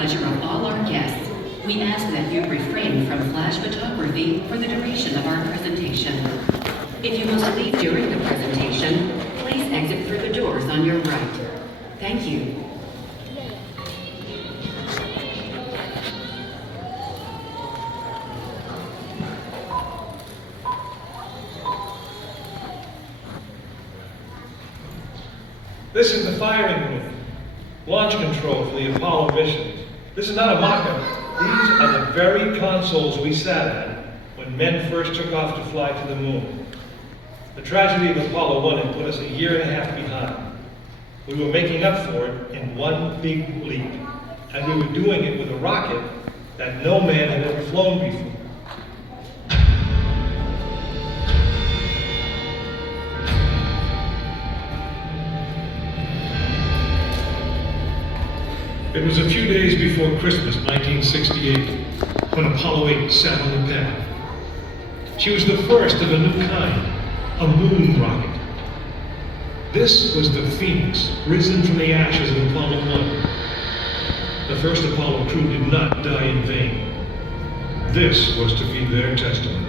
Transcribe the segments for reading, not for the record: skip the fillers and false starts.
pleasure of all our guests, we ask that you refrain from flash photography for the duration of our presentation. If you must leave during the presentation, please exit through the doors on your right. Thank you. This is the firing room, launch control for the Apollo missions. This is not a mock-up. These are the very consoles we sat at when men first took off to fly to the moon. The tragedy of Apollo 1 had put us a year and a half behind. We were making up for it in one big leap, and we were doing it with a rocket that no man had ever flown before. It was a few days before Christmas, 1968, when Apollo 8 sat on the pad. She was the first of a new kind, a moon rocket. This was the Phoenix, risen from the ashes of Apollo 1. The first Apollo crew did not die in vain. This was to be their testament.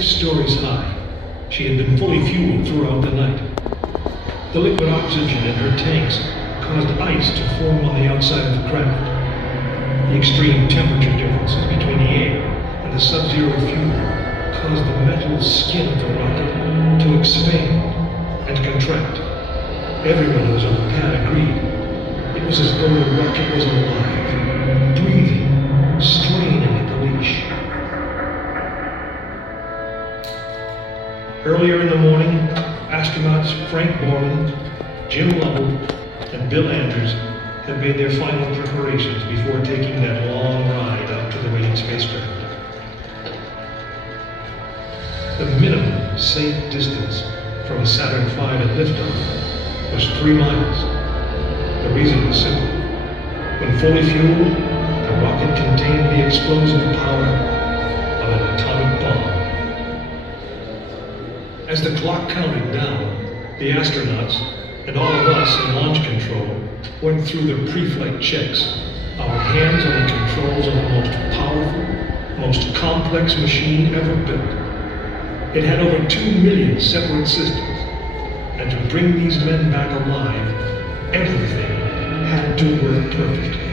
Stories high, she had been fully fueled throughout the night. The liquid oxygen in her tanks caused ice to form on the outside of the craft. The extreme temperature differences between the air and the sub-zero fuel caused the metal skin of the rocket to expand and contract. Everyone who was on the pad agreed. It was as though the rocket was alive, breathing, straining at the leash. Earlier in the morning, astronauts Frank Borman, Jim Lovell, and Bill Anders had made their final preparations before taking that long ride out to the waiting spacecraft. The minimum safe distance from a Saturn V at liftoff was 3 miles. The reason was simple. When fully fueled, the rocket contained the explosive power of an atomic bomb. As the clock counted down, the astronauts and all of us in launch control went through the pre-flight checks, our hands on the controls of the most powerful, most complex machine ever built. It had over 2 million separate systems, and to bring these men back alive, everything had to work perfectly.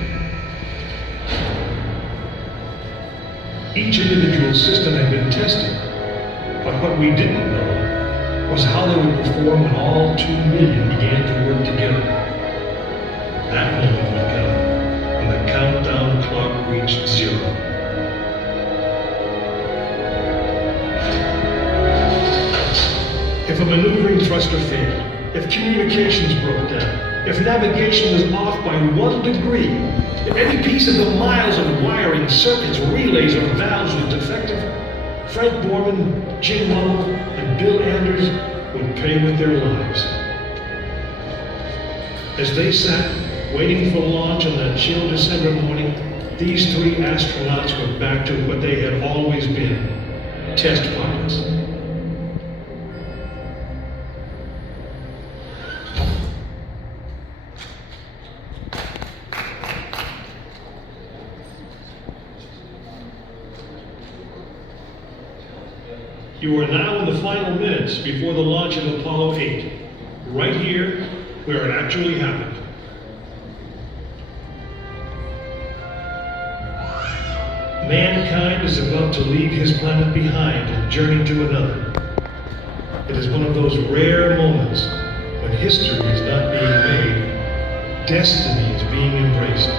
Each individual system had been tested, but what we didn't know was how they would perform when all 2 million began to work together. That moment would come when the countdown clock reached 0. If a maneuvering thruster failed, if communications broke down, if navigation was off by 1 degree, if any piece of the miles of wiring, circuits, relays, or valves was defective, Frank Borman, Jim Lovell, and Bill Anders would pay with their lives. As they sat, waiting for launch on that chill December morning, these 3 astronauts were back to what they had always been, test pilots. You are now in the final minutes before the launch of Apollo 8, right here where it actually happened. Mankind is about to leave his planet behind and journey to another. It is one of those rare moments when history is not being made, destiny is being embraced.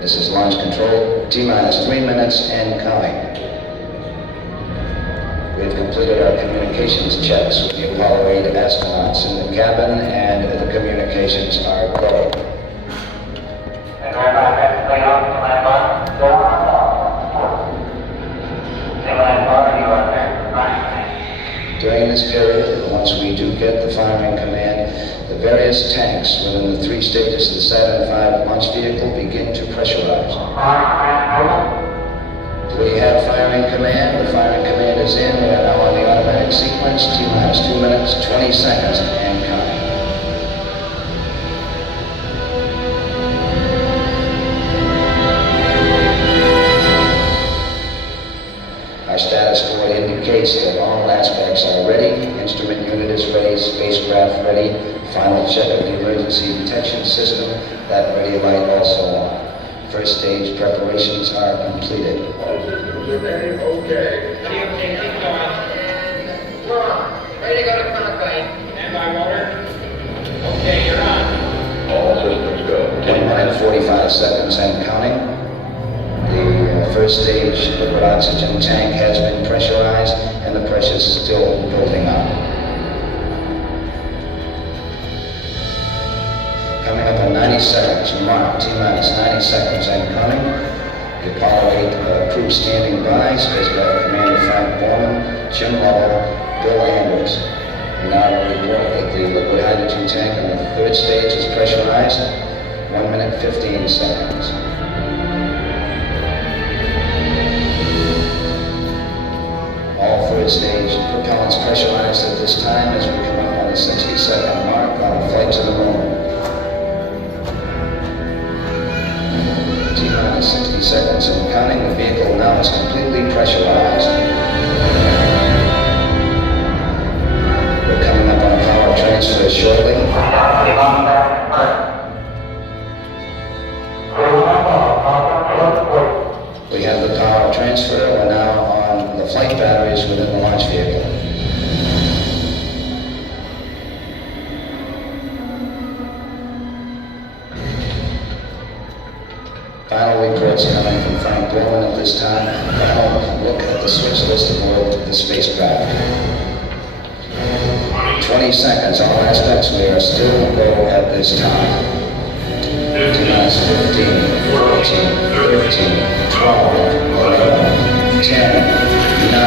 This is launch control, T-minus 3 minutes and counting. We've completed our communications checks with the Apollo 8 astronauts in the cabin, and the communications are go. And we're about to play off the land bar. Go on. The land bar, you are there. Right. During this period, once we do get the firing command, the various tanks within the 3 stages of the Saturn V launch vehicle begin to pressurize. We have firing command. The firing command is in. We are now on the automatic sequence. T-minus 2 minutes, 20 seconds, and counting. Our status board indicates that all aspects are ready. Instrument unit is ready. Spacecraft ready. Final check of the emergency detection system. That ready light also on. First stage preparations are completed. All systems are ready. Okay. Ready, okay, keep going. We're on. Ready to go to cockpit. Stand by, motor. Okay, you're on. All systems go. 1 minute 45 seconds and counting. The first stage liquid oxygen tank has been pressurized, and the pressure is still building up. Coming up in 90 seconds, mark T-minus 90 seconds and counting. The Apollo 8 crew standing by, Spacecraft Commander Frank Borman, Jim Lovell, Bill Andrews. We now report that the liquid hydrogen tank on the third stage is pressurized. 1 minute 15 seconds. All third stage propellants pressurized at this time as we come up on the 60-second mark on the flight to the moon. T-minus 60 seconds and counting. The vehicle now is completely pressurized. We're coming up on power transfer shortly. We have the power transfer. We're now on the flight batteries within the launch vehicle. Final reports coming from Frank Borman at this time. Final look at the switch list aboard the spacecraft. 20 seconds, all aspects. We are still go at this time. T-minus 15, 14, 13, 12, 11, 10, 9.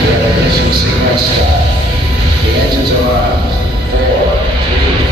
We have ignition sequence start. The engines are on. 4, 3.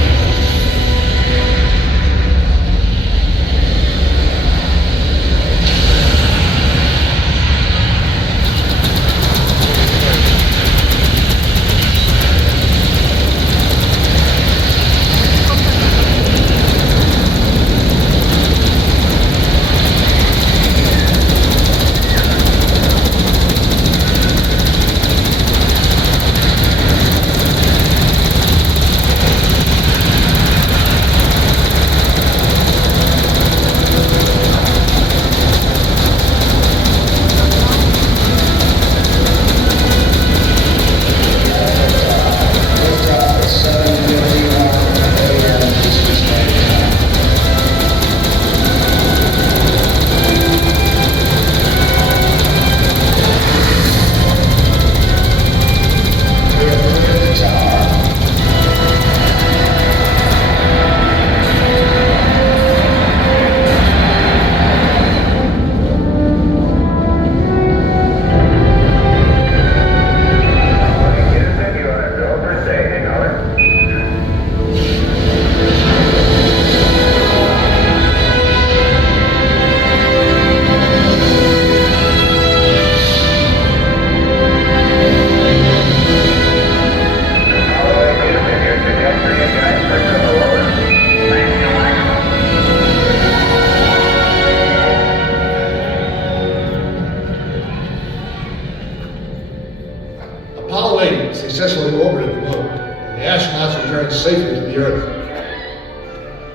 Apollo 8 successfully orbited the moon, and the astronauts returned safely to the Earth.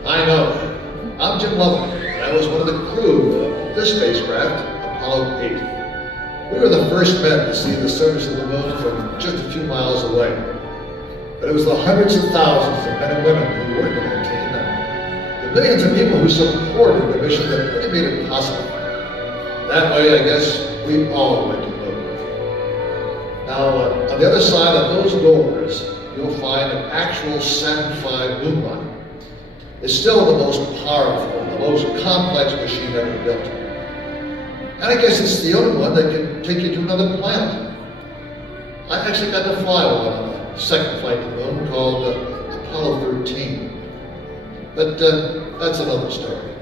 I know. I'm Jim Lovell, and I was one of the crew of this spacecraft, Apollo 8. We were the first men to see the surface of the moon from just a few miles away. But it was the hundreds of thousands of men and women who worked on that team, and the millions of people who supported the mission that really made it possible. That way, I guess, we all went to the moon. On the other side of those doors, you'll find an actual Saturn V moon rocket. It's still the most powerful, the most complex machine ever built. And I guess it's the only one that can take you to another planet. I actually got to fly one on a second flight to the moon called Apollo 13. But that's another story.